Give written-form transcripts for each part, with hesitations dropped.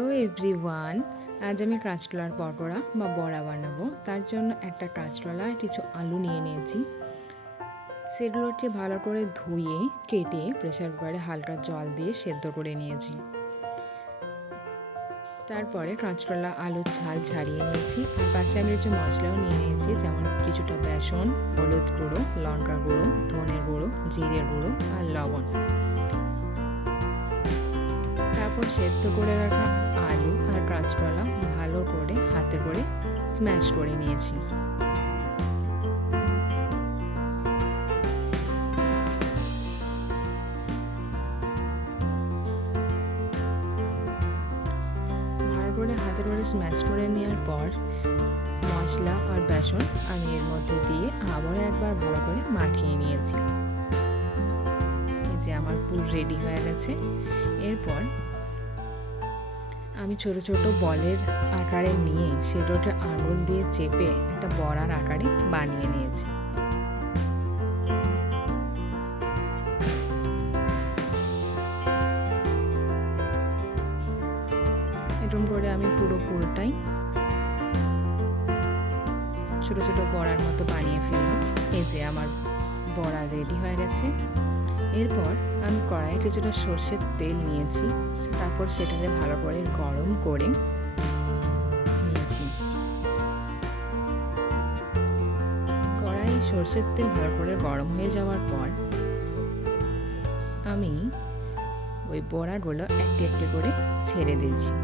Hello everyone, আজ আমি কাঁচকলার পকোড়া বা বড়া বানাবো। তার জন্য একটা কাঁচকলা আর কিছু আলু নিয়ে নিয়েছি। সেগুলোকে ভালো করে ধুয়ে কেটে প্রেসার কুকারে হালকা জল দিয়ে সেদ্ধ করে নিয়েছি। তারপরে কাঁচকলা আলুর ঝাল ছাড়িয়ে নিয়েছি। আর পাশে আমি কিছু মশলাও নিয়ে নিয়েছি, যেমন কিছুটা বেসন, হলুদ গুঁড়ো, লঙ্কা গুঁড়ো, ধনের গুঁড়ো, জিরের গুঁড়ো আর লবণ। তারপর সেদ্ধ করে রাখা আলু আর কাঁচকলা ভালো করে হাতে করে স্ম্যাশ করে নিয়েছি। ভালো করে হাতে করে স্ম্যাশ করে নেওয়ার পর মশলা আর বেসন আমি এর মধ্যে দিয়ে আবার একবার ভালো করে মাখিয়ে নিয়েছি। এই যে আমার পুর রেডি হয়ে গেছে। এরপর আমি ছোট ছোট বলের আকারে নিয়ে সেটাকে আঙুল দিয়ে চেপে একটা বড়ার আকারে বানিয়ে নিয়েছি। এরকম করে আমি পুরোটাই ছোট ছোট বড়ার মতো বানিয়ে ফেলবো। এই যে আমার বড়া রেডি হয়ে গেছে। এরপর আমি কড়াইয়ে কিছুটা সর্ষের তেল নিয়েছি, তারপর সেটাকে ভালো করে গরম করে নিয়েছি। কড়াই সর্ষের তেল ভালো করে গরম হয়ে যাওয়ার পর আমি ওই বড়াগুলো একটি একটি করে ছেড়ে দিচ্ছি।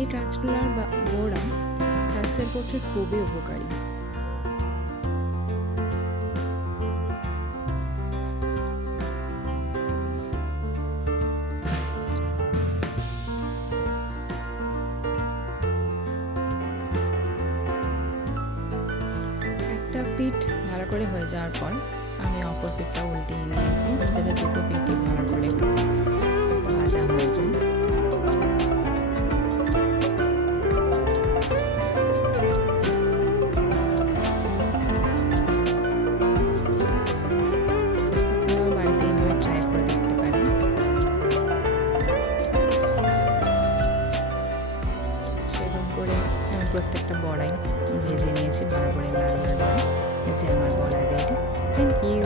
এই কাঁচকলার বড়া স্বাস্থ্যের পক্ষে খুবই উপকারী। একটা পিঠ ভালো করে হয়ে যাওয়ার পর আমি অপর পিঠটা উল্টিয়ে নিয়েছি, যাতে দুটো পিঠই ভালো করে ভাজা হয়ে যায়। করে আমি প্রত্যেকটা বড়াই ভেজে নিয়েছি ভালো করে লাল লাল করে। এই যে আমার বড়া রেডি। Thank you.